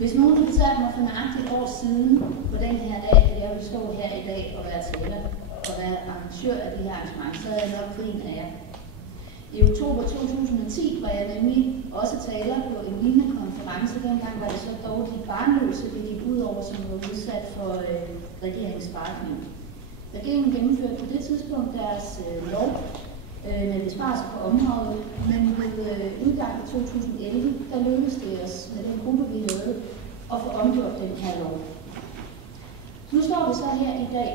Hvis nogen havde fortalt mig for nøjagtigt et år siden på den her dag, at jeg ville stå her i dag og være taler og være arrangør af det her arrangement, så havde jeg nok grint af jer. I oktober 2010 var jeg nemlig også taler på en lignende konference. Dengang var det så dog de barnløse, det gik ud over, som var udsat for regeringens sparekniv. Regeringen gennemførte på det tidspunkt deres lov med besparelser på området, men ved udgangen i 2011, der lykkedes det os med den gruppe, vi havde, at få omgjort den her lov. Nu står vi så her i dag,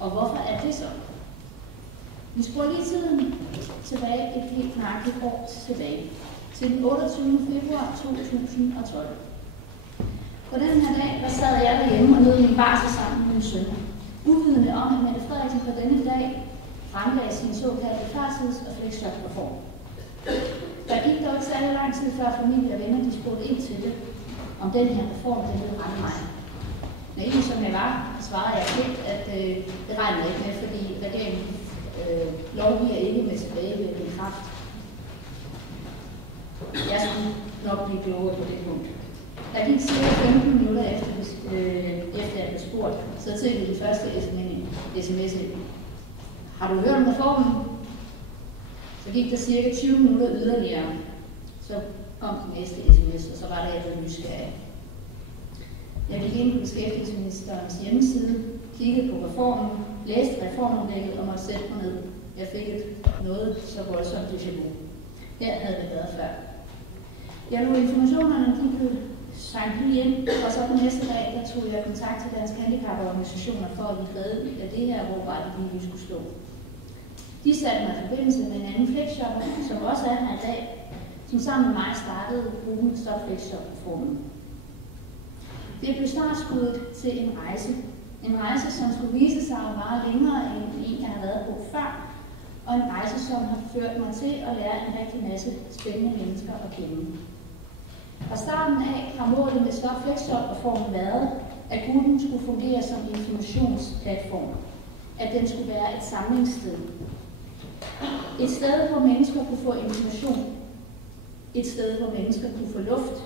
og hvorfor er det så? Vi skruer lige tiden tilbage et helt nøjagtigt år tilbage, til den 28. februar 2012. På den her dag, der sad jeg derhjemme og nød min barsel sammen med min søn. Uvidende om, at Mette Frederiksen på denne dag fremlagde sin såkaldte fartids- og fleksjobreform. Der gik dog ikke særlig lang tid før familie og venner de spurgte ind til det, om den her reform det ville ramme mig. Naiv som jeg var, svarede jeg helt, at det regnede ikke med, fordi regeringen lovgiver ikke med tilbagevirkende kraft. Jeg skulle nok blive klogere på det punkt. Der gik cirka 15 minutter efter jeg blev spurgt, så til den første sms. Har du hørt om reformen? Så gik der cirka 20 minutter yderligere. Så kom den næste sms, og så var der et nysgerrig. Jeg gik ind på beskæftigelsesministerens hjemmeside, kiggede på reformen, læste reformoplægget og måtte sætte mig ned. Jeg fik noget så voldsomt déjà vu. Her havde det været før. Jeg lod informationerne, de blev sank lige ind, og så på næste dag, der tog jeg kontakt til Dansk Handicaporganisationer for at blive reddet af det her, hvor var det lige skulle stå. De satte mig i forbindelse med en anden flexshopper, som også er her i dag, som sammen med mig startede gruppen Stop Flexshop-reformen. Det blev startskuddet til en rejse. En rejse, som skulle vise sig at vare længere end en, jeg har været på før, og en rejse, som har ført mig til at lære en rigtig masse spændende mennesker at kende. Fra starten af har målet med Stop Flexshop-reformen været, at gruppen skulle fungere som informationsplatform. At den skulle være et samlingssted. Et sted, hvor mennesker kunne få information. Et sted, hvor mennesker kunne få luft.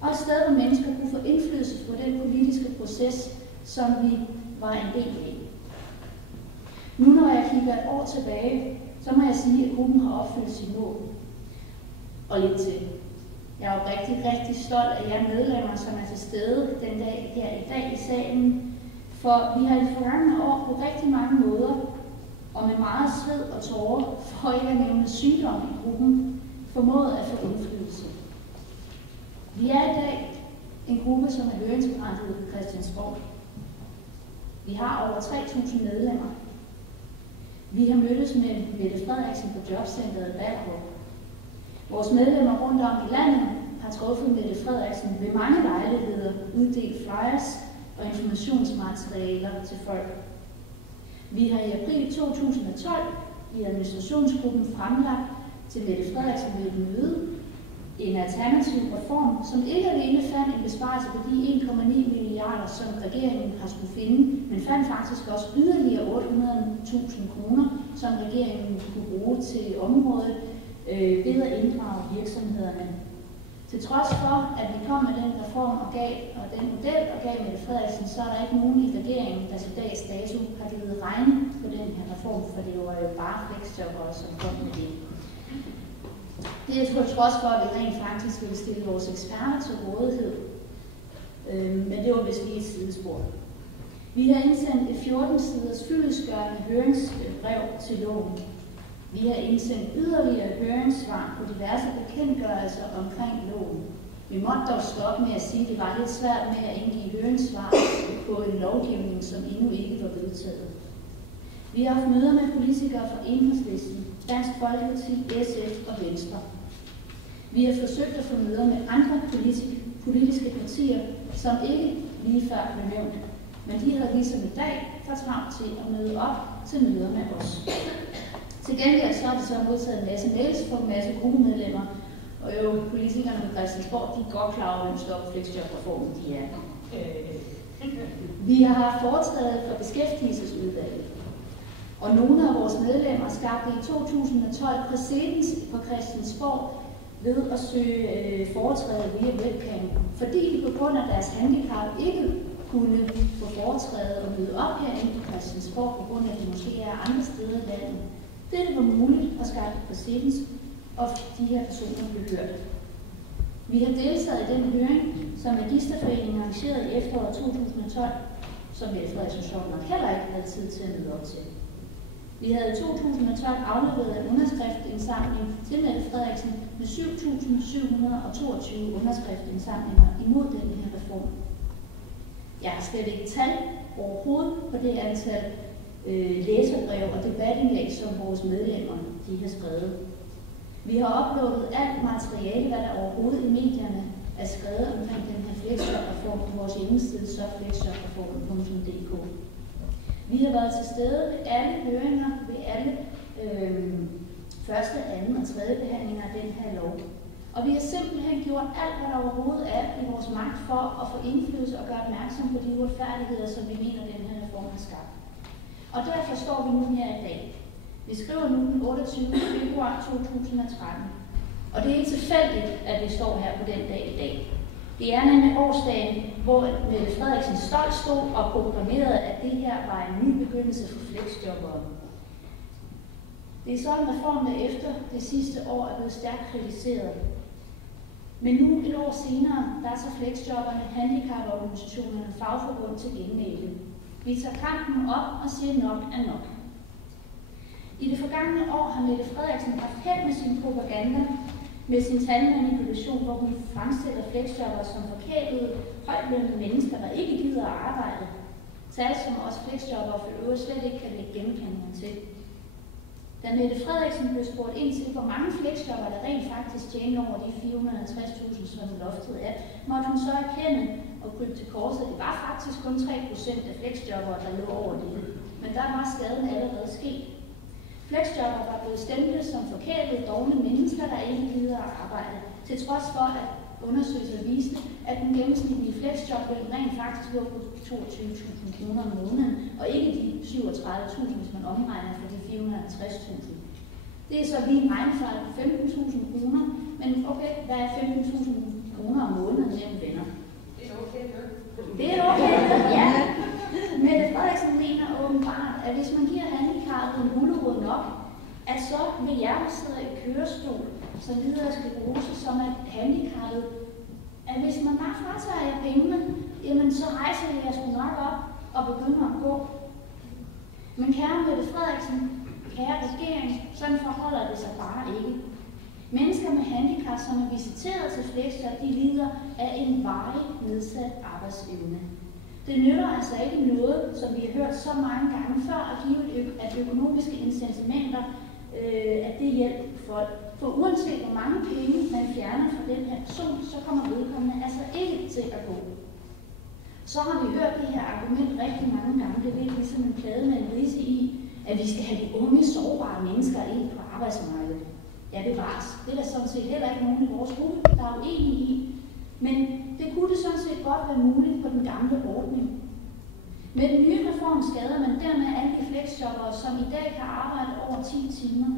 Og et sted, hvor mennesker kunne få indflydelse på den politiske proces, som vi var en del af. Nu når jeg kigger et år tilbage, så må jeg sige, at gruppen har opfyldt sit mål. Og lidt til. Jeg er jo rigtig stolt af jer medlemmer, som er til stede den dag her i dag i salen. For vi har i de forgangne år på rigtig mange måder, og med meget sved og tårer, for ikke at nævne sygdom i gruppen, formået at få indflydelse. Vi er i dag en gruppe, som er høringsberettiget på Christiansborg. Vi har over 3.000 medlemmer. Vi har mødtes med Mette Frederiksen på Jobcentret i Ballerup. Vores medlemmer rundt om i landet har truffet Mette Frederiksen ved mange lejligheder, uddelt flyers og informationsmaterialer til folk. Vi har i april 2012 i administrationsgruppen fremlagt til Mette Frederiksen ved et møde en alternativ reform, som ikke alene fandt en besparelse på de 1,9 milliarder, som regeringen har skulle finde, men fandt faktisk også yderligere 800.000 kroner, som regeringen kunne bruge til området ved at inddrage virksomhederne. Til trods for, at vi kom med den reform og den model og gav Mette Frederiksen, så er der ikke nogen i regeringen, der til dags dato har givet regning på den her reform, for det var jo bare flexjobbere, som kom med det. Det er til trods for, at vi rent faktisk ville stille vores eksperter til rådighed, men det var vist lige et sidespor. Vi har indsendt et 14-siders fyldestgørende høringsbrev til loven. Vi har indsendt yderligere høringssvar på diverse bekendtgørelser omkring loven. Vi måtte dog stoppe med at sige, at det var lidt svært med at indgive høringssvar på en lovgivning, som endnu ikke var vedtaget. Vi har haft møder med politikere fra Enhedslisten, Dansk Folkeparti, SF og Venstre. Vi har forsøgt at få møder med andre politiske partier, som ikke lige før blev nævnt, men de havde ligesom i dag for travlt til at møde op til møder med os. Til gengæld så har de så modtaget en masse mails fra en masse gruppemedlemmer, og jo politikerne på Christiansborg, de er godt klar over, hvem Stop Flexjob-reformen de er. Vi har haft foretræde fra beskæftigelsesudvalget, og nogle af vores medlemmer skabte i 2012 præcedens på Christiansborg ved at søge foretræde via webcam, fordi de på grund af deres handicap ikke kunne få foretræde og møde op herinde på Christiansborg, på grund af at de måske er andre steder i landet. Det var muligt at skaffe præcedens, og de her personer blev hørt. Vi har deltaget i den høring, som Magisterforeningen arrangerede i efteråret 2012, som Mette Frederiksen nok heller ikke havde tid til at møde op til. Vi havde i 2012 afleveret en underskriftsindsamling til Mette Frederiksen med 7.722 underskriftsindsamlinger imod den her reform. Jeg har slet ikke tal overhovedet på det antal læserbrev og debatindlæg, som vores medlemmer de har skrevet. Vi har uploadet alt materiale, hvad der overhovedet i medierne er skrevet omkring den her flexjobreform på vores hjemmeside, flexjobreformen.dk. Vi har været til stede ved alle høringer, ved alle første, anden og tredje behandlinger af den her lov. Og vi har simpelthen gjort alt, hvad der overhovedet er i vores magt for at få indflydelse og gøre opmærksom på de uretfærdigheder, som vi mener, den her reform har skabt. Og derfor står vi nu her i dag. Vi skriver nu den 28. februar 2013. Og det er ikke tilfældigt, at vi står her på den dag i dag. Det er nemlig årsdagen, hvor Mette Frederiksen stolt stod og proklamerede, at det her var en ny begyndelse for flexjobbere. Det er sådan en reform, der efter det sidste år er blevet stærkt kritiseret. Men nu et år senere, der er så flexjobberne, handicaporganisationerne og fagforbund til gengæld. Vi tager kampen op og siger nok er nok. I det forgangne år har Mette Frederiksen haft held med sin propaganda, med sin talmanipulation, hvor hun fremstiller flexjobber som forkælede, højtlønnede mennesker, der ikke gider at arbejde. Tal, som også flexjobber for øvrigt slet ikke kan lægge genkendelse til. Da Mette Frederiksen blev spurgt ind til, hvor mange flexjobber der rent faktisk tjener over de 450.000, som loftet er, måtte hun så erkende og krybe til korset. Det var faktisk kun 3% af flexjobbere, der lå over det. Men der var skaden allerede sket. Flexjobber var blevet stemplet som forkælede, dovne mennesker, der ikke gider at arbejde, til trods for, at undersøgelser viste, at den gennemsnitlige flexjobløn rent faktisk lå på 22.000 kroner om måneden, og ikke de 37.000, hvis man omregner for de 450.000. Det er så lige en regnefejl på 15.000 kroner, men okay, hvad er 15.000 kroner om måneden mellem venner? Det er okay, det er okay, ja. Mette Frederiksen mener åbenbart, at hvis man giver handicappet en gulerod nok, at så vil jeg, der sidder i kørestol, som lider af sklerose, som er handicappet, at hvis man bare fratager jer pengene, jamen så rejser jeg sgu nok op og begynder at gå. Men kære Mette Frederiksen, kære regering, sådan forholder det sig bare ikke. Mennesker med handicap, som er visiteret til flexjob, de lider af en varig nedsat arbejdsevne. Det nytter altså ikke noget, som vi har hørt så mange gange før, at give at økonomiske incitamenter, at det hjælper folk. For uanset hvor mange penge man fjerner fra den her person, så kommer vedkommende altså ikke til at gå. Så har vi hørt det her argument rigtig mange gange. Det er ligesom en plade med en rise i, at vi skal have de unge, sårbare mennesker ind på arbejdsmarkedet. Ja, det var det er der sådan set heller ikke nogen i vores gruppe, der er uenige i. Men det kunne det sådan set godt være muligt på den gamle ordning. Med den nye reform skader man dermed alle de flexjobbere, som i dag kan arbejde over 10 timer.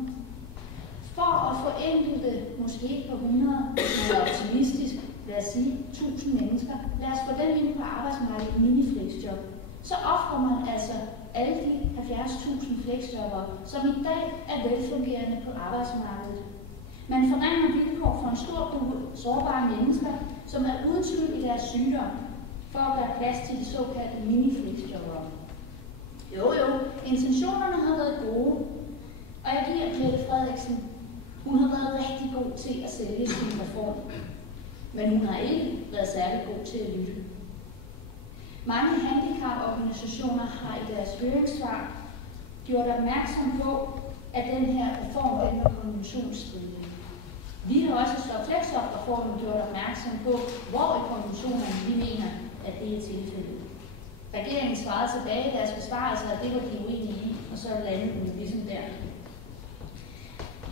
For at få enkelte, måske på 100, eller optimistisk, lad os sige 1000 mennesker, lad os få dem ind på arbejdsmarkedet i mini-flexjob. Så offrer man altså alle de 70.000 flexjobbere, som i dag er velfungerende på arbejdsmarkedet. Man forringer vilkår for en stor gruppe sårbare mennesker, som er uden skyld i deres sygdom, for at gøre plads til de såkaldte mini-flexjobbere. Jo, intentionerne har været gode, og jeg giver Mette Frederiksen. Hun har været rigtig god til at sælge sin reform, men hun har ikke været særlig god til at lytte. Mange handicaporganisationer har i deres høringssvar gjort opmærksom på, at den her reform er konventionsstridig. Vi har også i flexjobreformen gjort opmærksom på, hvor i konventionerne vi mener, at det er tilfældet. Regeringen svarede tilbage i deres besvarelser, at det var de uenige i, og så landede den ligesom der.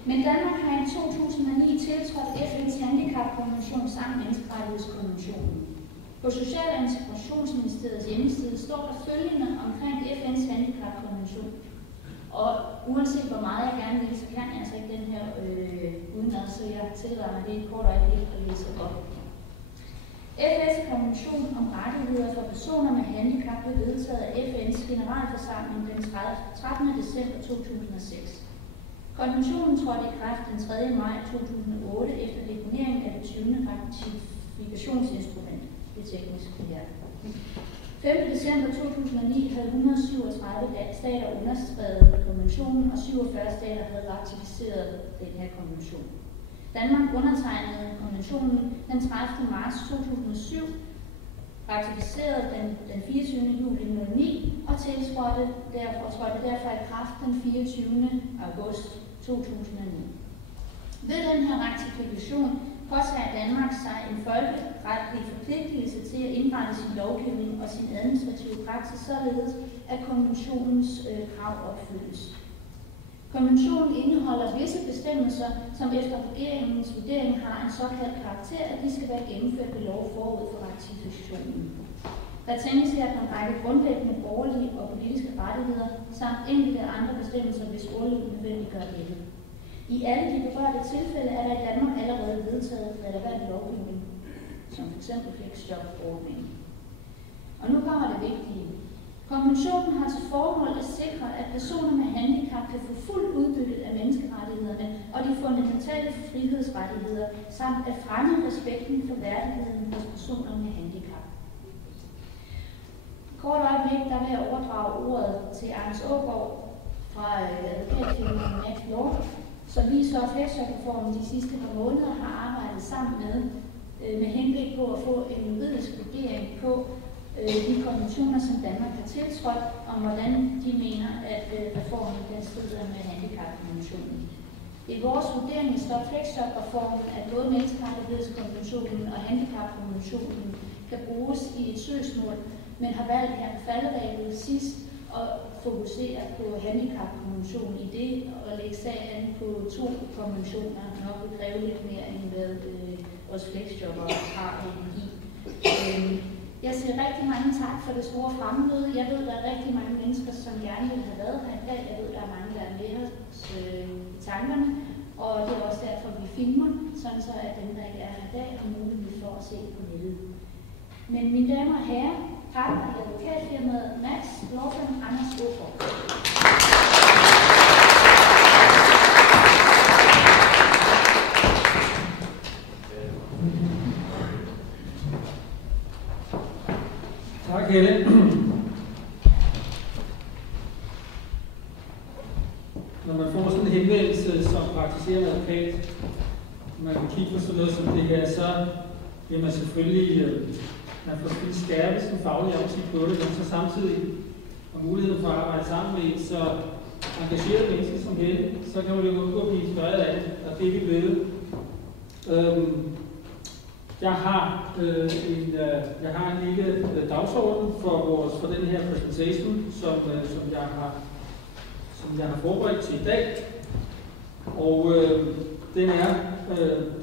Men Danmark har i 2009 tiltrådt FN's handicapkonvention samt menneskerettighedskonventionen. På Social- og Integrationsministeriets hjemmeside står der følgende omkring FN's handicapkonvention. Og uanset hvor meget jeg gerne vil, så kan jeg altså ikke den her udenad, så jeg tillader mig det et kort øjeblik at læse op. FN's konvention om rettigheder for personer med handicap blev vedtaget af FN's generalforsamling den 13. december 2006. Konventionen trådte i kraft den 3. maj 2008 efter deponering af det 20. ratifikationsinstrument. Det er teknisk her. 5. december 2009 havde 137 stater underskrevet konventionen, og 47 stater havde ratificeret den her konvention. Danmark undertegnede konventionen den 30. marts 2007, ratificerede den 24. juli 2009 og trådte derfor i kraft den 24. august 2009. Ved den her ratifikation påtager Danmark sig en folkeretlig forpligtelse til at indrette sin lovgivning og sin administrative praksis således, at konventionens krav opfyldes. Konventionen indeholder visse bestemmelser, som efter regeringens vurdering har en såkaldt karakter, at de skal være gennemført ved lov forud for ratifikationen. Der tænkes her på en række grundlæggende borgerlige og politiske rettigheder, samt enkelte andre bestemmelser, hvis ordlyd nødvendiggør dette. I alle de berørte tilfælde er der i Danmark allerede vedtaget relevant lovgivning, som f.eks. fleksjobordningen. Og nu kommer det vigtige. Konventionen har til formål at sikre, at personer med handicap kan få fuldt udbytte af menneskerettighederne og de fundamentale frihedsrettigheder, samt at fremme respekten for værdigheden hos personer med handicap. Kort øjeblik, der vil jeg overdrage ordet til Anders Aagaard fra advokatfirmaet Max Law, som vi så fleksjobreformen de sidste par måneder har arbejdet sammen med henblik på at få en juridisk vurdering på de konventioner, som Danmark har tiltrådt, om hvordan de mener, at reformen den strider med handicapkonventionen. Det er vores vurdering i Stop-Fleksjob-reformen, at både menneskerettighedskonventionen og handicapkonventionen kan bruges i et søgsmål, men har valgt her på faldereglen sidst at fokusere på handicapkonventionen i det og lægge sagen på 2 konventioner, nok vil kræve lidt mere end hvad vores fleksjobber har i. Jeg siger rigtig mange tak for det store fremmøde. Jeg ved, der er rigtig mange mennesker, som gerne vil have været her i dag. Jeg ved, der er mange, der er med os i tankerne. Og det er også derfor, vi filmer, sådan så at dem, der ikke er her i dag, har mulighed for at se på nettet. Men mine damer og herrer, partner i advokatfirmaet Max Law Anders Aagaard. Tak, Helle. Når man får sådan en henvendelse som praktiserende advokat, man kan kigge på sådan noget som det her, så vil man selvfølgelig man får skærpet sin faglige optik på det, men så samtidig har muligheden for at arbejde sammen med et så engageret menneske som Helle, så kan man jo gå og blive inspireret af det, og det er vi blevet. Jeg har en lille dagsorden for den her præsentation, som jeg har forberedt til i dag. Og den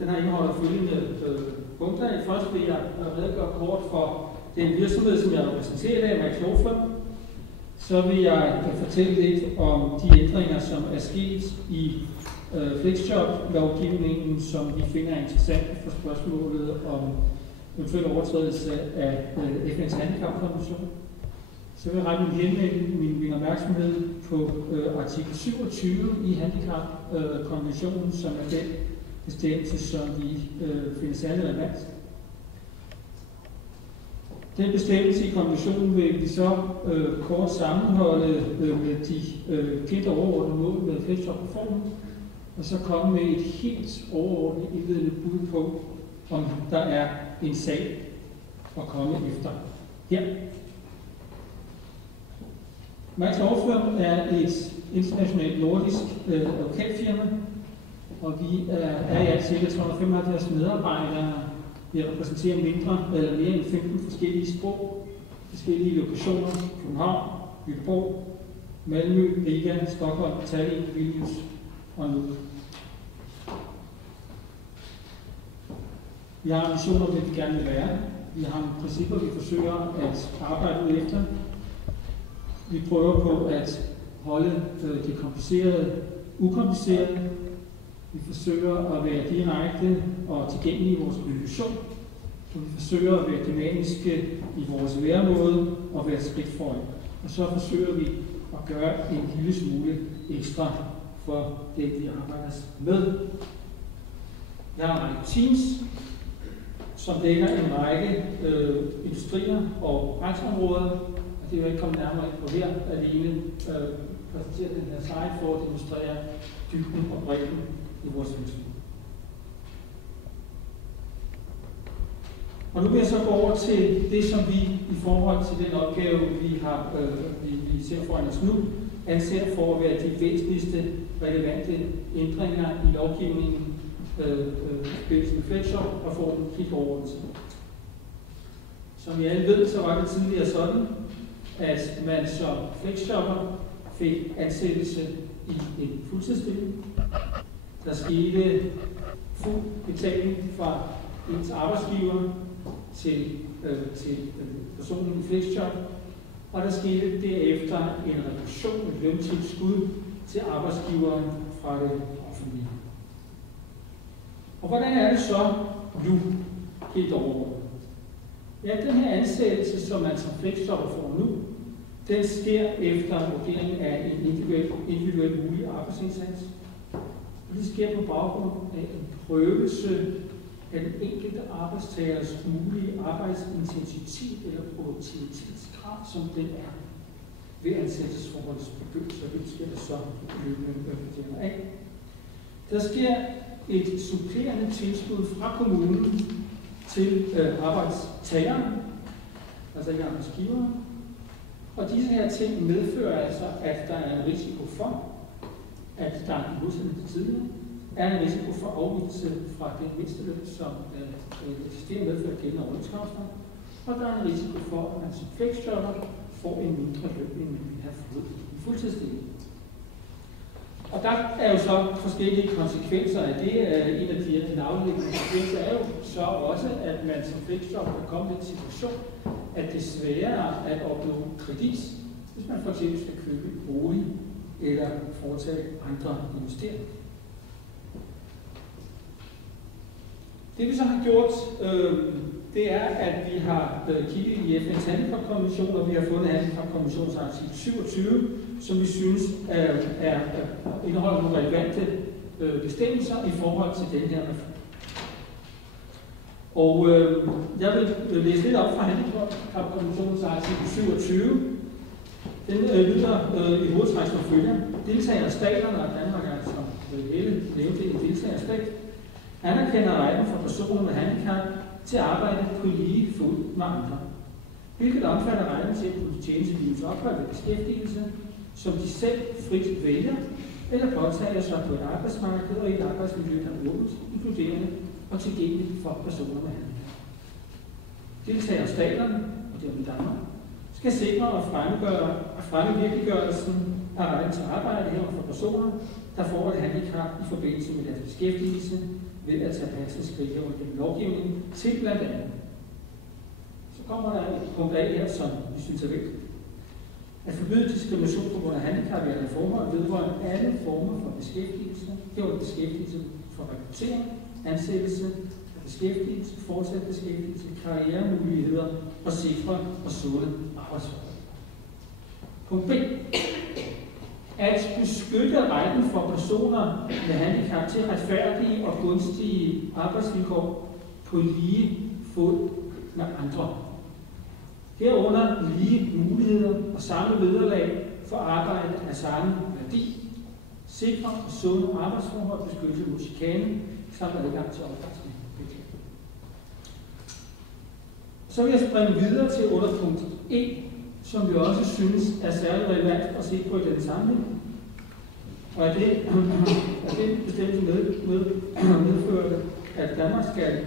har indeholdt følgende punkter. Først vil jeg redegøre kort for den virksomhed, som jeg repræsenterer af, Max Law. Så vil jeg fortælle lidt om de ændringer, som er sket i fleksjob-lovgivningen, som vi finder interessant for spørgsmålet om eventuel overtrædelse af FN's handicapkonvention. Så vil jeg rette min opmærksomhed på artikel 27 i handicapkonventionen, som er den bestemmelse, som vi finder særlig relevant. Den bestemmelse i konventionen vil vi så kort sammenholde med de kendte overordnede mål med fleksjobreformen, og så komme med et helt overordnet indledende bud på, om der er en sag at komme efter her. Max Law er et internationalt nordisk advokatfirma, og vi er i alt ca. 375 medarbejdere. Vi repræsenterer mere end 15 forskellige sprog, forskellige lokationer: København, Göteborg, Malmø, Riga, Stockholm, Tallinn, Vilnius og Nuuk. Vi har ambitioner, hvor vi gerne vil være. Vi har nogle principper, vi forsøger at arbejde ud efter. Vi prøver på at holde det komplicerede ukompliceret. Vi forsøger at være direkte og tilgængelige i vores kommunikation. Vi forsøger at være dynamiske i vores væremåde og være skridt foran. Og så forsøger vi at gøre en lille smule ekstra for det, vi arbejder med. Jeg har en række teams, som dækker en række industrier og brancheområder, og det vil jeg ikke komme nærmere ind på her, alene præsentere den her slide for at demonstrere dybden og bredden i vores virksomhed. Og nu vil jeg så gå over til det, som vi i forhold til den opgave, vi ser foran os nu, anser for at være de væsentligste relevante ændringer i lovgivningen i forbindelse med flexjob og få den kigge over til. Som I alle ved, så var det tidligere sådan, at man som flexjobber fik ansættelse i en fuldtidsstilling. Der skete fuld betaling fra ens arbejdsgiver til personen i flexjob, og der skete derefter en reduktion, et løntilskud til arbejdsgiveren fra det offentlige. Og hvordan er det så nu helt overordnet? Ja, den her ansættelse, som man som flexjobber får nu, den sker efter vurdering af en individuel mulig arbejdsindsats. Og det sker på baggrund af en prøvelse af den enkelte arbejdstagers mulige arbejdsintensitet eller produktivitetsgrad, som den er ved ansættelsesforholdets begyndelse. Det sker der så løbende af. Der sker et supplerende tilskud fra kommunen til arbejdstageren, altså ikke arbejdsgiveren. Og disse her ting medfører altså, at der er en risiko for, at der i modsætning til tidligere er en risiko for afvigelse fra den mindsteløn, som eksisterer medfører gældende overenskomster, og der er en risiko for, at man som flexjobber får en mindre løn, end man ville have fået i fuldtidsstilling. Og der er jo så forskellige konsekvenser af det. En af de navnliggende konsekvenser er jo så også, at man som flexjobber kan komme i den situation, at det er sværere at opnå kredit, hvis man for eksempel skal købe en bolig eller foretage andre investeringer. Det vi så har gjort, det er, at vi har kigget i FN's handicapkonvention, og vi har fundet handicapkonventionens artikel 27, som vi synes indeholder nogle relevante bestemmelser i forhold til den her reform. Og jeg vil læse lidt op fra handicapkonventionens artikel 27. Den lyder i hovedtræk som følger. Deltagerstaterne, og Danmark er som hele nævnte en deltagerstat, anerkender retten for personer med handicap til at arbejde på lige fod med andre, hvilket omfatter retten til at kunne tjene til livets ophold ved beskæftigelse, som de selv frit vælger eller påtager sig på et arbejdsmarked og i et arbejdsmiljø, der er åbent, inkluderende og tilgængeligt for personer med handicap. Deltagerstaterne, og det er i Danmark, skal sikre og fremme virkeliggørelsen af retten til arbejde her for personer, der får et handicap i forbindelse med deres beskæftigelse, ved at tage passende skridt under den lovgivning til blandt andet. Så kommer der et punkt A her, som vi synes er vigtigt. At forbyde diskrimination på grund af handicap i alle forhold vedrørende alle former for beskæftigelse, herunder beskæftigelse for rekruttering, ansættelse, beskæftigelse, fortsat beskæftigelse, karrieremuligheder og sikre og sunde arbejdsforhold. Punkt B. At beskytte retten for personer med handicap til retfærdige og gunstige arbejdsvilkår på lige fod med andre. Herunder lige muligheder og samme vederlag for arbejde af samme værdi, sikre og sunde arbejdsforhold, beskyttelse mod chikane, samt adgang til opdragsning. Så vil jeg springe videre til under punkt E, som vi også synes er særlig relevant at se på i den sammenhæng. Og at det bestemmelse medfører, at Danmark skal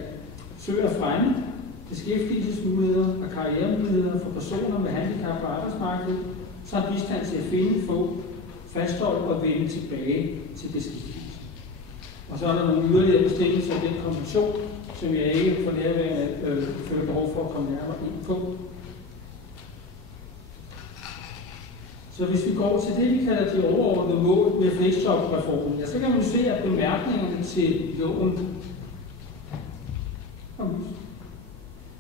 søge at fremme beskæftigelsesmuligheder og karrieremuligheder for personer med handicap på arbejdsmarkedet, samt bistand til at finde, få, fastholde og vende tilbage til beskæftigelse. Og så er der nogle yderligere bestemmelser af den konvention, som jeg ikke for nærværende føler behov for at komme nærmere ind på. Så hvis vi går til det, vi kalder de overordnede mål med flexjob-reformen, ja, så kan man se, at bemærkningerne til loven,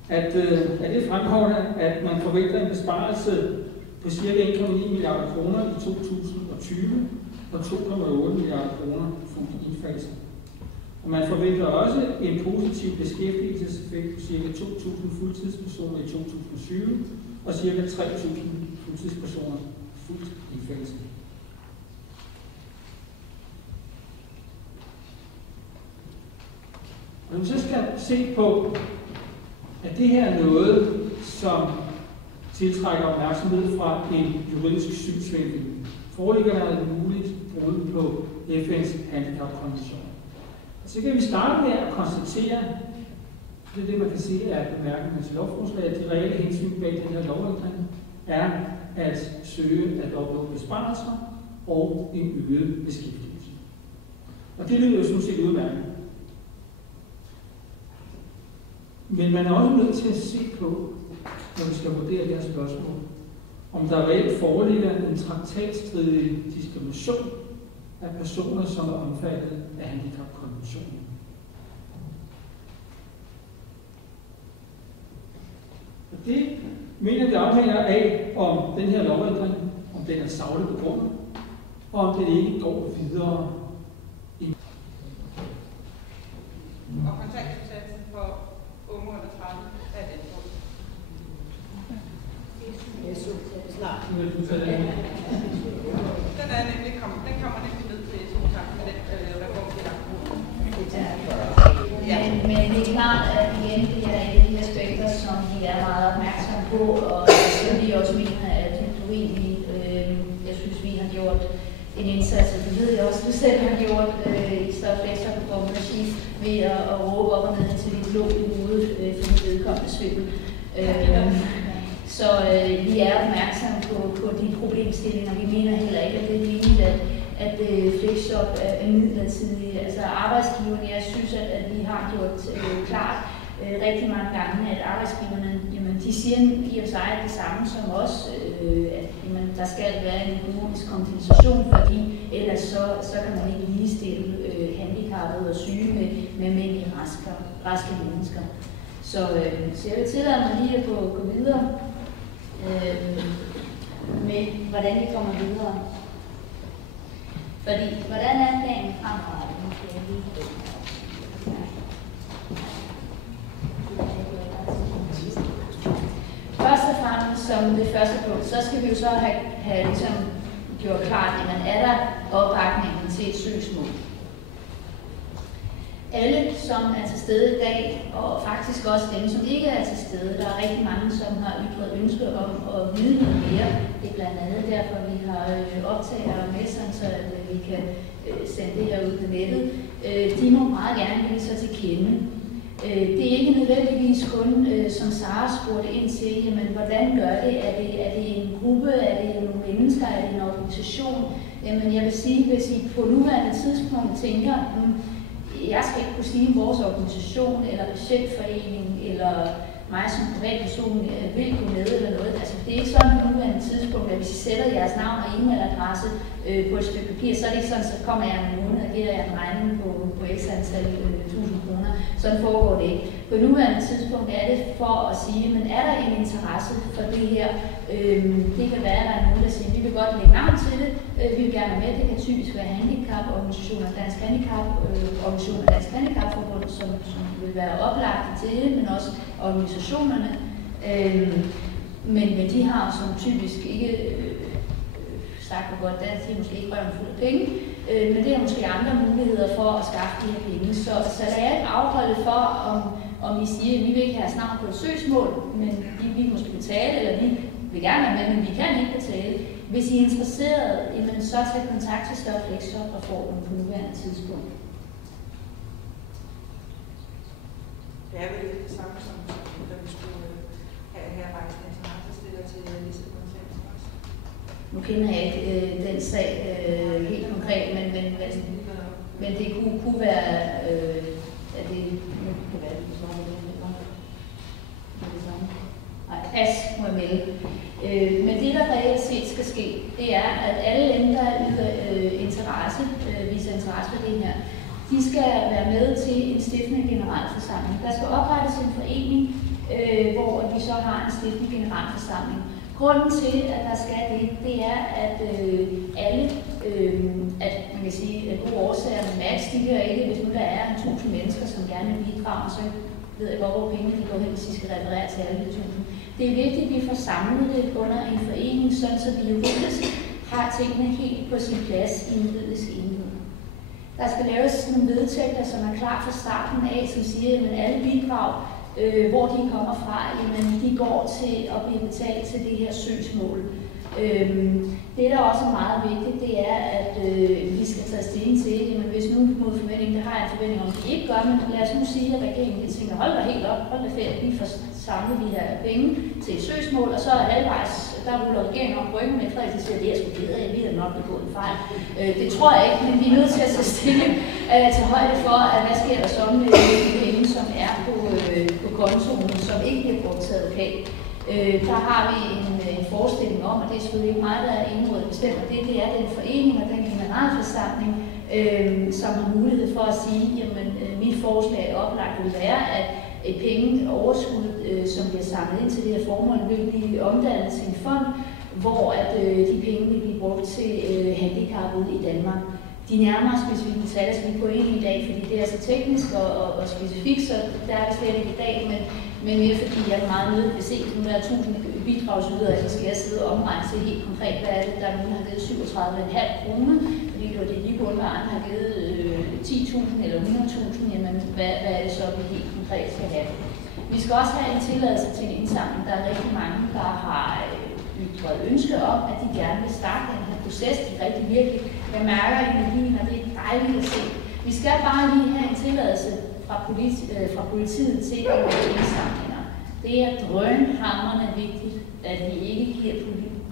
at det fremgår, at man forventer en besparelse på ca. 1,9 milliarder kroner i 2020 og 2,8 milliarder kroner fuldt indfaset. Og man forventer også en positiv beskæftigelseseffekt på ca. 2.000 fuldtidspersoner i 2020 og ca. 3.000 fuldtidspersoner fuldt indfaset. Og når vi så skal se på, at det her er noget, som tiltrækker opmærksomhed fra en juridisk synsvinkel, foreligger der et muligt brud på FN's handicapkonvention. Så kan vi starte med at konstatere, det er det, man kan se af bemærkningen til lovforslaget, at de reelle hensyn bag den her lovændring er at søge at opnå besparelser og en øget beskæftigelse. Og det lyder jo sådan set udmærket. Men man er også nødt til at se på, når vi skal vurdere det her spørgsmål, om der reelt foreligger en traktatstridig diskrimination af personer, som er omfattet af handicapkonventionen. Og det mener det afhænger af, om den her lovændring, om den er sagligt begrundet, og om den ikke går videre. Og kontanthjælpssatsen for unge under 30 er den på. Den er nemlig den kommer nemlig ned til SU-tak med den reform, vi har. Ja. Men det er klart, at igen, det er et af de aspekter, som vi er meget opmærksomme på, og som vi også mener er dybt uenige. Jeg synes, vi har gjort en indsats, og det ved jeg også, du selv har gjort i Stoflæser på Formulasi ved at råbe op og ned til dit blå i hovedet for mit vedkommende svindel. Så vi er opmærksomme på de problemstillinger. Vi mener heller ikke, at det er rimeligt, at flexjob er midlertidige. Altså arbejdsgiverne, jeg synes, at vi har gjort klart rigtig mange gange, at arbejdsgiverne, jamen, de siger i og sig det samme som os, at jamen, der skal være en økonomisk kompensation, fordi ellers så kan man ikke ligestille handicappede og syge med almindelige raske mennesker. Så jeg vil tillade mig lige at gå videre med, hvordan vi kommer videre. Fordi, hvordan er planen fremadrettet? Først og fremmest, som det første punkt, så skal vi jo så have ligesom gjort klart, at er der opbakningen til et søgsmål. Alle, som er til stede i dag, og faktisk også dem, som ikke er til stede, der er rigtig mange, som har ytret ønske om at vide noget mere. Det er blandt andet derfor, vi har optager med, så at vi kan sende det her ud på nettet. De må meget gerne give sig til kende. Det er ikke nødvendigvis kun, som Sara spurgte ind til, jamen, hvordan gør det? Er det en gruppe? Er det nogle mennesker? Er det en organisation? Jamen, jeg vil sige, hvis I på nuværende tidspunkt tænker, jeg skal ikke kunne sige, at vores organisation, eller patientforening, eller mig som privatperson vil gå med eller noget. Altså, det er ikke sådan på nuværende tidspunkt, at hvis I sætter jeres navn og e-mailadresse på et stykke papir, så er det ikke sådan, så kommer jeg om en måned og giver jer en regning på x antal 1000 kroner. Sådan foregår det ikke. På nuværende tidspunkt er det for at sige, men er der en interesse for det her? Det kan være, at der er nogen, der siger, at vi vil godt lægge navn til det, vi vil gerne være med. Det kan typisk være handicaporganisationer, Dansk Handicap-organisationer, Dansk Handicapforbund, som vil være oplagt til det, men også organisationerne. Men de har som typisk ikke sagt hvor godt dansk, de er måske ikke røven fuld af penge, men det er måske andre muligheder for at skaffe de her penge. Så der er et afhold for, om vi siger, at vi vil ikke have snart på et søgsmål, men vi måske betale, eller vi vil gerne være med, men vi kan ikke betale. Hvis I er interesseret, så tag kontakt til Stoflæser-reformen på nuværende tidspunkt. Det er vel det samme som, da vi skulle have her rejst interessestiller til Lissabon-sagen. Nu kender jeg ikke den sag helt konkret, men det kunne være, at det kunne være det samme. Nej, pas, må jeg melde. Men det, der reelt set skal ske, det er, at alle dem, der viser interesse for det her, de skal være med til en stiftende generalforsamling. Der skal oprettes en forening, hvor vi så har en stiftende generalforsamling. Grunden til, at der skal det er, at alle, at man kan sige, at gode årsager med max, de her ikke, hvis nu der er 1000 mennesker, som gerne vil bidrage, så ved jeg godt, hvor pengene går hen, hvis I skal referere til alle de 1000. Det er vigtigt, at vi får samlet det under en forening, sådan så vi juridisk har tingene helt på sin plads i en juridisk enhed. Der skal laves nogle vedtægter, som er klar fra starten af, som siger, at alle bidrag, hvor de kommer fra, jamen, de går til at blive betalt til det her søgsmål. Det, der også er meget vigtigt, det er, at vi skal tage stilling til, jamen, hvis nu mod forventning, det har jeg en forventning om, at de ikke gør, men lad os nu sige, at regeringen tænker, hold da helt op, hold da fedt, vi får samlet de her penge til et søgsmål, og så er halvvejs, der ruller regeringen om ryggen med Frederik, der siger, det er sgu ked af, vi har nok begået en fejl. Det tror jeg ikke, men vi er nødt til at tage stilling til højde for, at hvad sker der så med de penge, som er på kontoen, som ikke bliver brugt til advokat. Der har vi en forestilling om, og det er selvfølgelig ikke mig, der er indrådet bestemt, og det er den forening og den generalforsamling, som har mulighed for at sige, jamen mit forslag oplagt vil være, at et pengeoverskud, som bliver samlet ind til det her formål, vil blive omdannet til en fond, hvor at de penge vil blive brugt til handicappede i Danmark. De nærmere specifikke detaljer skal vi gå ind i dag, fordi det er så teknisk og specifikt, så der er det slet ikke i dag, men mere fordi jeg er meget nødt til at se, at nu der er 1000 bidragsydere, så skal jeg sidde og omregne til helt konkret, hvad er det, der er nogen, der har givet 37,5 kroner, fordi det var det lige på, hvad andre har givet 10.000 eller 100.000, jamen hvad er det så, vi helt konkret skal have. Vi skal også have en tilladelse til en indsamling. Der er rigtig mange, der har ytret ønske om, at de gerne vil starte den her proces. Det er rigtig virkelig. Jeg mærker energien, og det er dejligt at se. Vi skal bare lige have en tilladelse fra politiet til at lave indsamlinger. Det er drønhamrende vigtigt, at vi ikke giver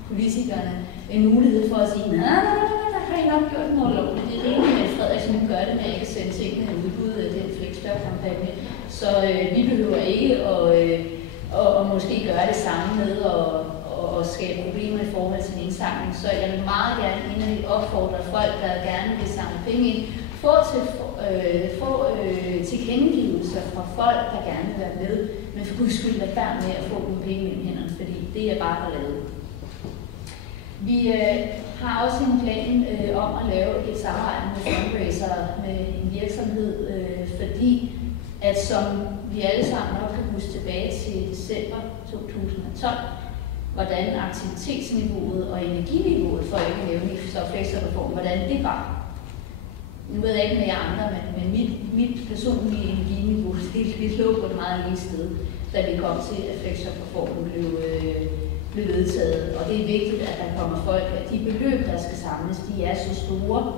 politikerne en mulighed for at sige, nej, der har I nok gjort noget lovligt. Det er rimeligt, at Frederiksen gør det med at ikke sende tingene i udbud af den Flexberg-kampagne. Så vi behøver ikke at måske gøre det samme med at skabe problemer i forhold til en indsamling. Så jeg vil meget gerne inderligt opfordre folk, der gerne vil samle penge ind, få tilkendegivelser fra folk, der gerne vil være med, men for guds skyld lad være med at få nogle penge i hænderne, fordi det er bare lavet. Vi har også en plan om at lave et samarbejde med fundraiser med en virksomhed, fordi at som vi alle sammen nok kan huske tilbage til december 2012, hvordan aktivitetsniveauet og energiniveauet, for ikke at nævne så Flexberg-reformen, hvordan det var. Nu ved jeg ikke med jer andre, men mit personlige energiniveau, det lå på et meget lille sted, da vi kom til, at Flexberg-reformen blev vedtaget. Og det er vigtigt, at der kommer folk, at de beløb, der skal samles, de er så store.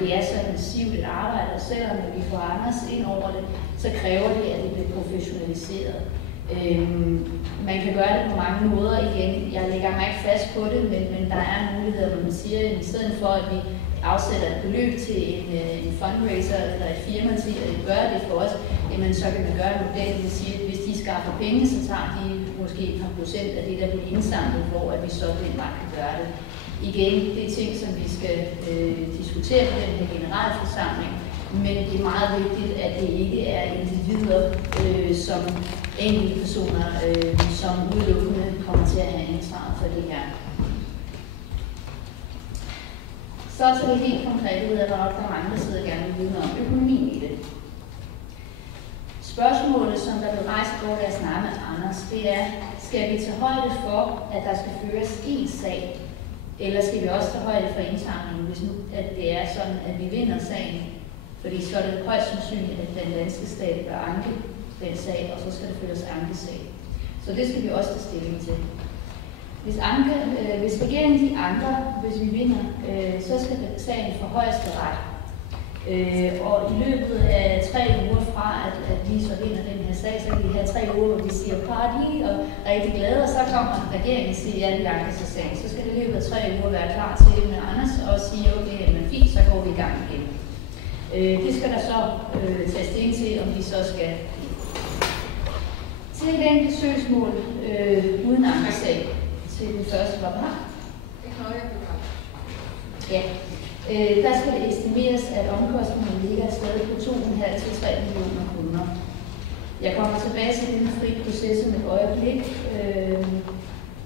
Det er så massivt et arbejde, og selvom vi får Anders ind over det, så kræver det, at det bliver professionaliseret. Man kan gøre det på mange måder igen. Jeg lægger mig ikke fast på det, men der er muligheder, hvor man siger, at i stedet for, at vi afsætter et beløb til en fundraiser eller et firma til at gøre det for os, jamen så kan man gøre en model, det vil sige, at hvis de skaffer penge, så tager de måske et par procent af det, der bliver indsamlet, hvor at vi så den vej kan gøre det. Igen, det er ting, som vi skal diskutere på den her generalforsamling, men det er meget vigtigt, at det ikke er individer som enkelte personer, som udelukkende kommer til at have ansvaret for det her. Så til det helt konkret ud af, at der er mange, der sidder gerne og vidner om økonomien i det. Spørgsmålet, som der blev rejst i går, da jeg snakkede med Anders, det er, skal vi tage højde for, at der skal føres en sag, eller skal vi også tage højde for indsamlingen, hvis nu at det er sådan, at vi vinder sagen? Fordi så er det højst sandsynligt, at den danske stat bør anke den sag, og så skal det føres ankesag. Så det skal vi også tage stilling til. Hvis regeringen de anker, hvis vi vinder, så skal sagen for højesteret. Og i løbet af 3 uger fra, at vi så vinder den her sag, så kan vi have 3 uger, hvor vi siger party og er rigtig glade, og så kommer regeringen og siger, at vi anker sig sagen. Så skal det i løbet af 3 uger være klar til med Anders og sige, okay, men fint, så går vi i gang igen. Det skal der så tage stilling til, om vi så skal Til et enkelt søgsmål uden ankesag til den første var bare. Ja. Der skal det estimeres, at omkostningen ligger et sted på 2,5 til 3 millioner kroner. Jeg kommer tilbage til den fri proces om et øjeblik.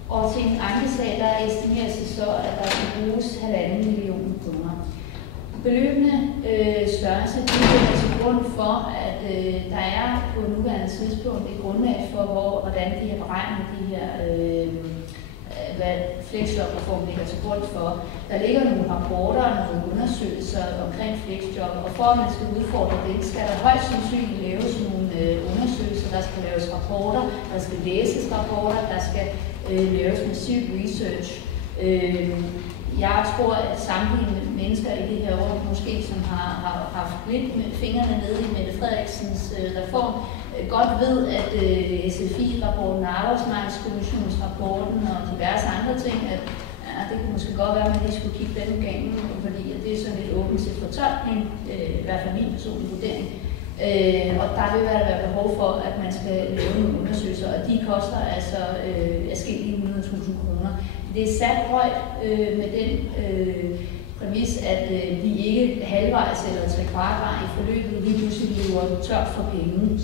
Og til en ankesag, der estimeres det så, at der skal bruges 1,5 million kroner. Beløbende størrelse ligger til grund for, at der er på nuværende tidspunkt et grundlag for, hvordan de har beregnet de her, hvad flexjob-reformen ligger til grund for. Der ligger nogle rapporter og nogle undersøgelser omkring flexjob, og for at man skal udfordre det, skal der højst sandsynligt laves nogle undersøgelser, der skal laves rapporter, der skal læses rapporter, der skal laves massiv research. Jeg tror, at samtlige mennesker i det her år, måske som har haft lidt med fingrene nede i Mette Frederiksens reform, godt ved, at SFI-rapporten, Arbejdsmarkedskommissionsrapporten og diverse andre ting, at det kunne måske godt være, at man lige skulle kigge dem igennem, fordi det er sådan lidt åbent til fortolkning, i hvert fald min personlige vurdering. Og der vil være behov for, at man skal lave nogle undersøgelser, og de koster altså adskillige 100.000 kroner. Det er sat højt med den præmis, at vi ikke halvvejs eller trekvartvej i forløbet lige pludselig lever tørt for penge.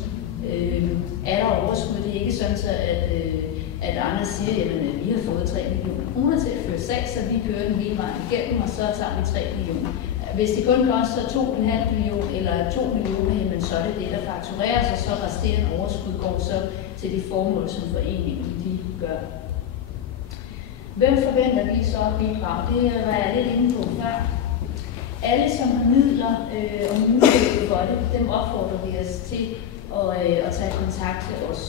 Er der overskud? Det er ikke sådan, at andre siger, at vi har fået 3 millioner kroner til at føre sag, så vi kører den hele vejen igennem, og så tager vi 3 millioner. Hvis det kun koster 2,5 millioner eller 2 millioner, jamen så er det det, der faktureres, og så resterende overskud går så til de formål, som foreningen de gør. Hvem forventer vi så at bidrage? Det var jeg lidt inde på før. Alle, som har midler og mulighed for det, dem opfordrer vi os til at tage kontakt til os.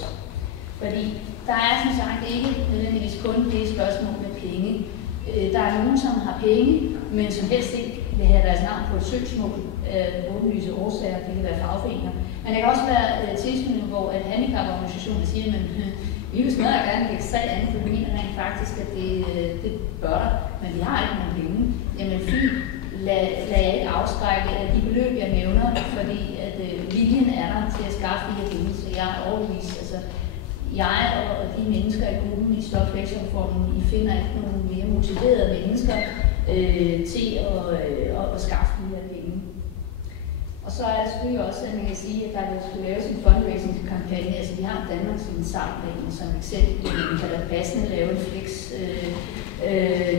Fordi der er som sagt ikke nødvendigvis kun det spørgsmål med penge. Der er nogen, som har penge, men som helst ikke vil have deres navn på et søgsmål af åbenlyse årsager. Det kan være fagforeninger. Men det kan også være tilsynning, hvor handicaporganisationer siger, at vi vil snart gerne lægge sag an, for vi mener rent faktisk, at det bør der, men vi har ikke nogen penge. Jamen fint, lad jeg ikke afskrække af de beløb, jeg nævner, fordi at viljen er der til at skaffe de her penge, så jeg er overbevist. Altså, jeg og de mennesker i gruppen i Stop-Flexjob-reformen, I finder ikke nogle mere motiverede mennesker til at skaffe de her penge. Og så er det selvfølgelig også, at man kan sige, at der skulle laves en fundraising-kampagne. Altså vi har Danmarks Indsamling som eksempel. Vi kan da passende lave en flex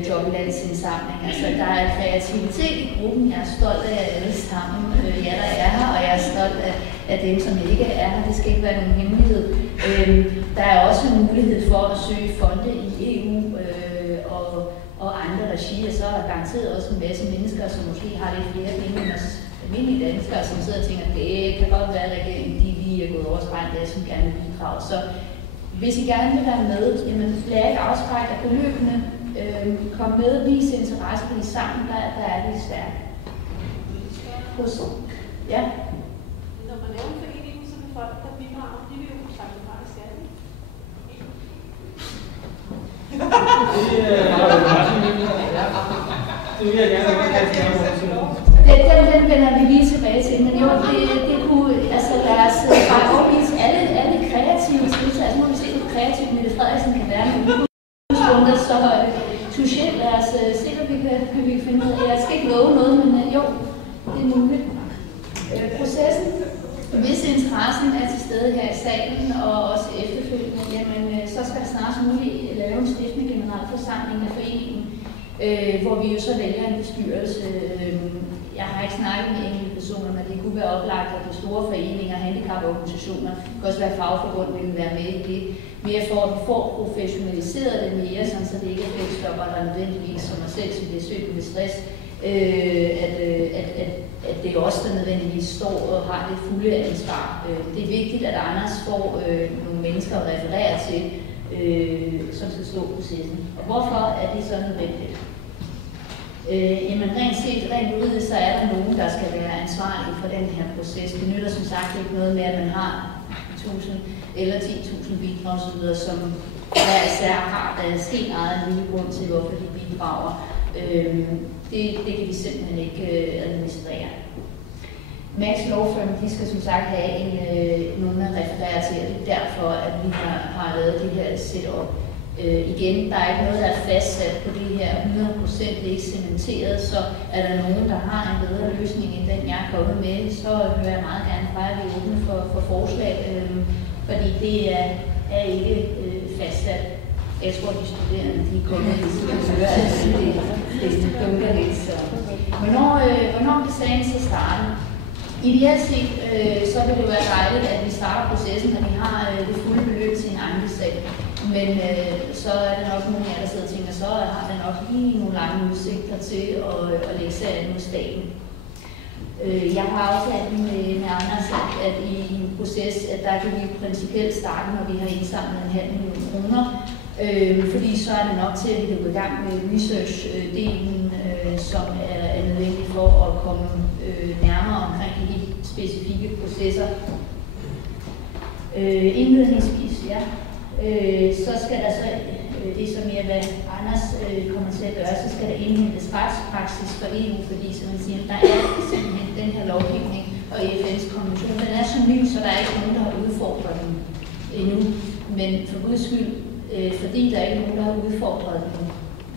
joblandsindsamling. Altså der er kreativitet i gruppen. Jeg er stolt af alle sammen. Ja, der er her, og jeg er stolt af dem, som ikke er her. Det skal ikke være nogen hemmelighed. Der er også en mulighed for at søge fonde i EU og andre regier. Så er der garanteret også en masse mennesker, som måske har lidt flere penge end os almindelige danskere, som sidder og tænker, at det kan godt være, at regeringen lige er gået over stregen, der som gerne vil bidrage. Så hvis I gerne vil være med, jamen lad ikke afskrække af beløbene. Kom med, vis interesse, fordi sammen der er vi stærke. Ja. Når man laver en forening, så vil folk, der bidrager, de vil jo sagt fra i skatten. Det vil jeg gerne have. Den vender vi lige tilbage til, men jo, det kunne, altså lad os bare overvise alle kreative tiltag, altså må vi se, hvor kreativt Mette Frederiksen kan være, men udspunkter, så touché, lad os se, hvad vi kan finde ud af. Jeg skal ikke love noget, men jo, det er muligt. Processen, hvis interessen er til stede her i salen, og også efterfølgende, jamen så skal der snarest muligt lave en stiftende generalforsamling af foreningen, hvor vi jo så vælger en bestyrelse. Jeg har ikke snakket med enkelte personer, men det kunne være oplagt, at de store foreninger, handicaporganisationer, det kan også være fagforbund, vil være med i det. Mere for at vi får professionaliseret det mere, så det ikke er flexjobber, der nødvendigvis som mig selv, som bliver søgt med stress, at det er også der nødvendigvis står og har det fulde ansvar. Det er vigtigt, at Anders får nogle mennesker at referere til, som skal stå processen. Og hvorfor er det så nødvendigt? Jamen rent juridisk, så er der nogen, der skal være ansvarlige for den her proces. Det nytter som sagt ikke noget med, at man har 1.000 eller 10.000 bidrag osv., som hver især har deres helt eget lille grund til, hvorfor de bidrager. Det kan vi simpelthen ikke administrere. Max Law Firm, de skal som sagt have nogen at referere til, og det er derfor, at vi har lavet det her setup. Igen, der er ikke noget, der er fastsat på det her 100%, det er ikke cementeret, så er der nogen, der har en bedre løsning end den, jeg er kommet med, så hører jeg meget gerne fra, at vi er åbne for forslag, fordi det er ikke fastsat. Jeg tror, de studerende, de kommer til at høre, at det dunker lidt. Så. Hvornår kan sagen så starte? Ideelt set, så vil det være dejligt, at vi starter processen, og vi har det fulde beløb til en ankesag. Men så er det nok nogle af jer, der sidder og tænker, så har det nok lige nogle lange udsigter til at lægge sagen mod staten. Jeg har aftalt med Anders, at i en proces, at der kan vi principielt starte, når vi har indsamlet 1,5 million kroner. Fordi så er det nok til, at vi kan gå i gang med research-delen, som er nødvendig for at komme nærmere omkring de helt specifikke processer. Indledningsvis, ja. Så skal der så, det som jeg, hvad Anders kommer til at gøre, så skal der indhentes retspraksis for EU, fordi som man siger, der er simpelthen den her lovgivning og FN's konvention. Den er så ny, så der er ikke nogen, der har udfordret den endnu. Men for guds skyld, fordi der er ikke nogen, der har udfordret den,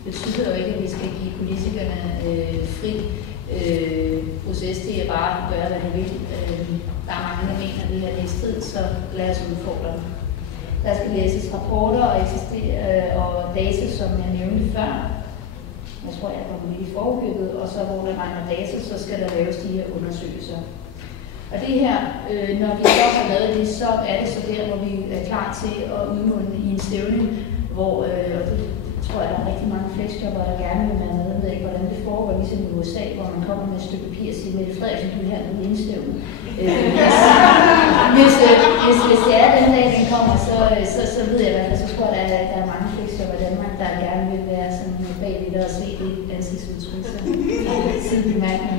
betyder jo ikke, at vi skal give politikerne fri proces til at bare gøre, hvad de vil. Der er mange, der mener, at det her er i strid, så lad os udfordre dem. Der skal læses rapporter og data, som jeg nævnte før. Jeg tror, jeg kommer lidt i forkøbet, og så hvor der regner data, så skal der laves de her undersøgelser. Og det her, når vi så har lavet det, så er det så der, hvor vi er klar til at udmunde i en stævning, hvor, og det tror jeg, der er rigtig mange flexjobber, der gerne vil være med. Jeg ved ikke, hvordan det foregår, ligesom i USA, hvor man kommer med et stykke papir og siger, Mette Frederiksen, du er her med indstævning. Hvis det er den dag, den kommer, så ved jeg i hvert fald, så tror jeg, at der er mange flexjobber i Danmark, der gerne vil være sådan bagved og se det ansigtsudtryk, så siden bemærkning.